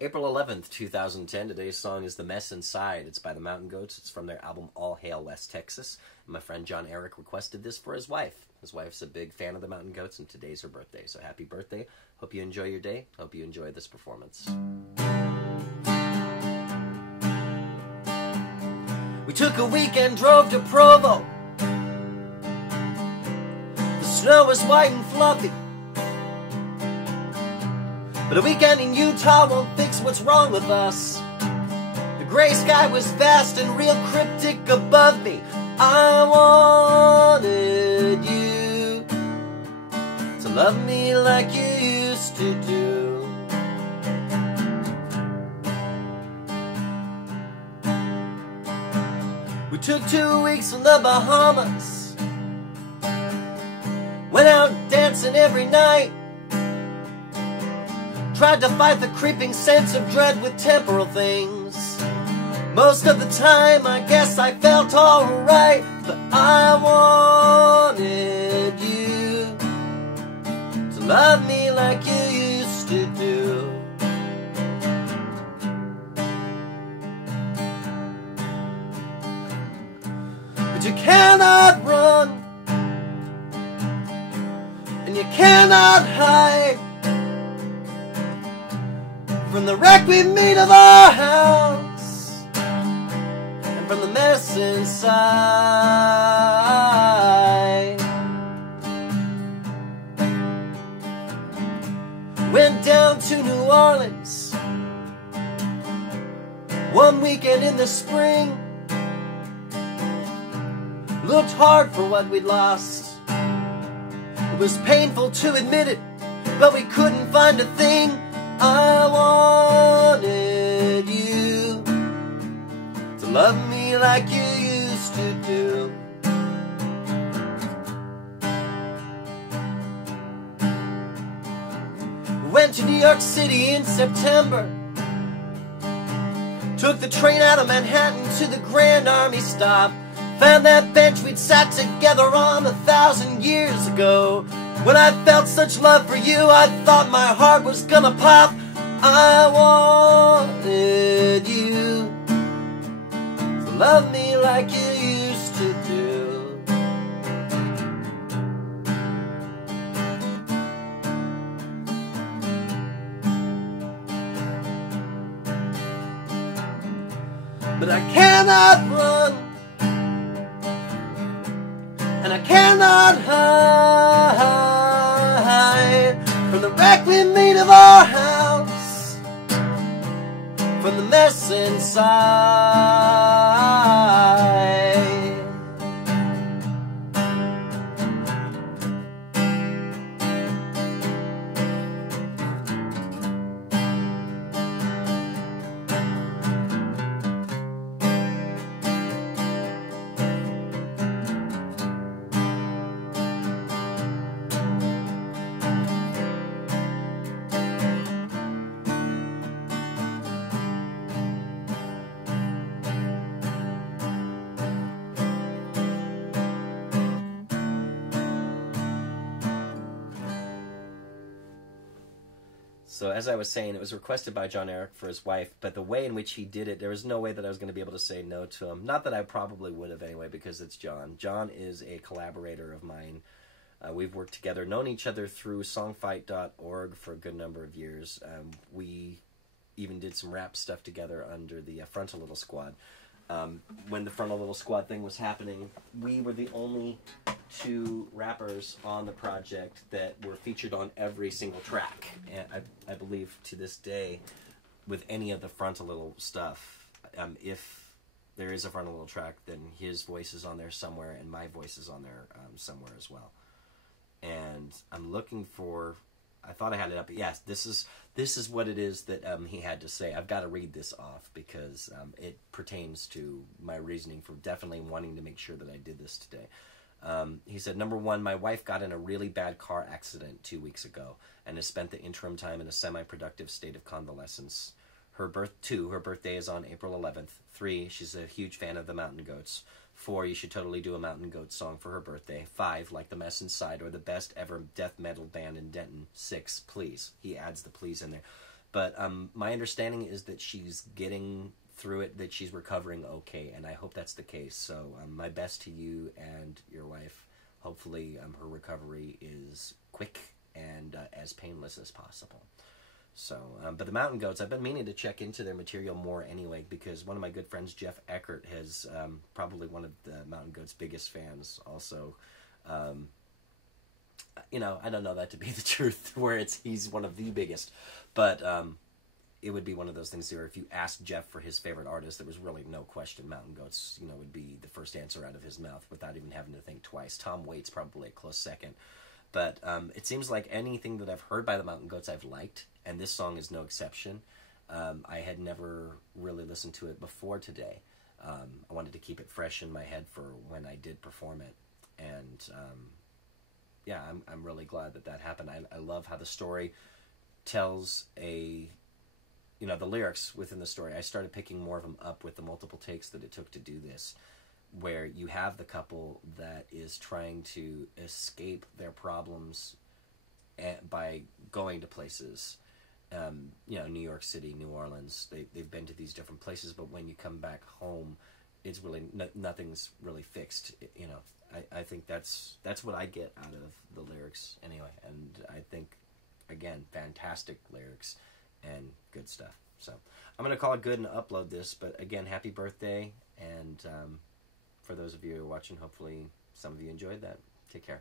April 11th, 2010. Today's song is The Mess Inside. It's by the Mountain Goats. It's from their album All Hail West Texas. And my friend Jon Eric requested this for his wife. His wife's a big fan of the Mountain Goats, and today's her birthday. So happy birthday. Hope you enjoy your day. Hope you enjoy this performance. We took a weekend, drove to Provo. The snow was white and fluffy, but a weekend in Utah won't fix what's wrong with us. The gray sky was vast and real cryptic above me. I wanted you to love me like you used to do. We took 2 weeks in the Bahamas, went out dancing every night, tried to fight the creeping sense of dread with temporal things. Most of the time I guess I felt alright, but I wanted you to love me like you used to do. But you cannot run, and you cannot hide from the wreck we made of our house, and from the mess inside. Went down to New Orleans one weekend in the spring. Looked hard for what we'd lost. It was painful to admit it, but we couldn't find a thing. I wanted you to love me like you used to do. Went to New York City in September. Took the train out of Manhattan to the Grand Army stop. Found that bench we'd sat together on 1,000 years ago. When I felt such love for you, I thought my heart was gonna pop. I wanted you to love me like you used to do. But I cannot run, and I cannot hide from the wreck we made of our house, from the mess inside. So as I was saying, it was requested by Jon Eric for his wife, but the way in which he did it, there was no way that I was going to be able to say no to him. Not that I probably would have anyway, because it's Jon. Jon is a collaborator of mine. We've worked together, known each other through songfight.org for a good number of years. We even did some rap stuff together under the Frontal Little Squad. When the Frontal Little Squad thing was happening, we were the only two rappers on the project that were featured on every single track. And I believe to this day, with any of the Frontal Little stuff, if there is a Frontal Little track, then his voice is on there somewhere, and my voice is on there somewhere as well. And I'm looking for... I thought I had it up, but yes, this is what it is that he had to say. I've got to read this off because it pertains to my reasoning for definitely wanting to make sure that I did this today. He said, number one, my wife got in a really bad car accident 2 weeks ago and has spent the interim time in a semi-productive state of convalescence. Her birthday is on April 11th. 3, she's a huge fan of the Mountain Goats. 4, you should totally do a Mountain Goats song for her birthday. 5, like the Mess Inside or the best ever death metal band in Denton. 6, please. He adds the please in there. But my understanding is that she's getting through it, that she's recovering okay, and I hope that's the case. So my best to you and your wife. Hopefully her recovery is quick and as painless as possible. So, but the Mountain Goats, I've been meaning to check into their material more anyway, because one of my good friends, Jeff Eckert, has probably one of the Mountain Goats' biggest fans also. You know, I don't know that to be the truth, where he's one of the biggest, but it would be one of those things where if you asked Jeff for his favorite artist, there was really no question Mountain Goats, you know, would be the first answer out of his mouth without even having to think twice. Tom Waits probably a close second. But it seems like anything that I've heard by the Mountain Goats I've liked, and this song is no exception. I had never really listened to it before today. I wanted to keep it fresh in my head for when I did perform it. And yeah, I'm really glad that happened. I love how the story tells the lyrics within the story. I started picking more of them up with the multiple takes that it took to do this, where you have the couple that is trying to escape their problems by going to places, New York City, New Orleans. They've been to these different places, but when you come back home, it's really nothing's really fixed. I think that's what I get out of the lyrics anyway, and I think, again, fantastic lyrics and good stuff. So I'm going to call it good and upload this, but again, happy birthday, and for those of you who are watching, hopefully some of you enjoyed that. Take care.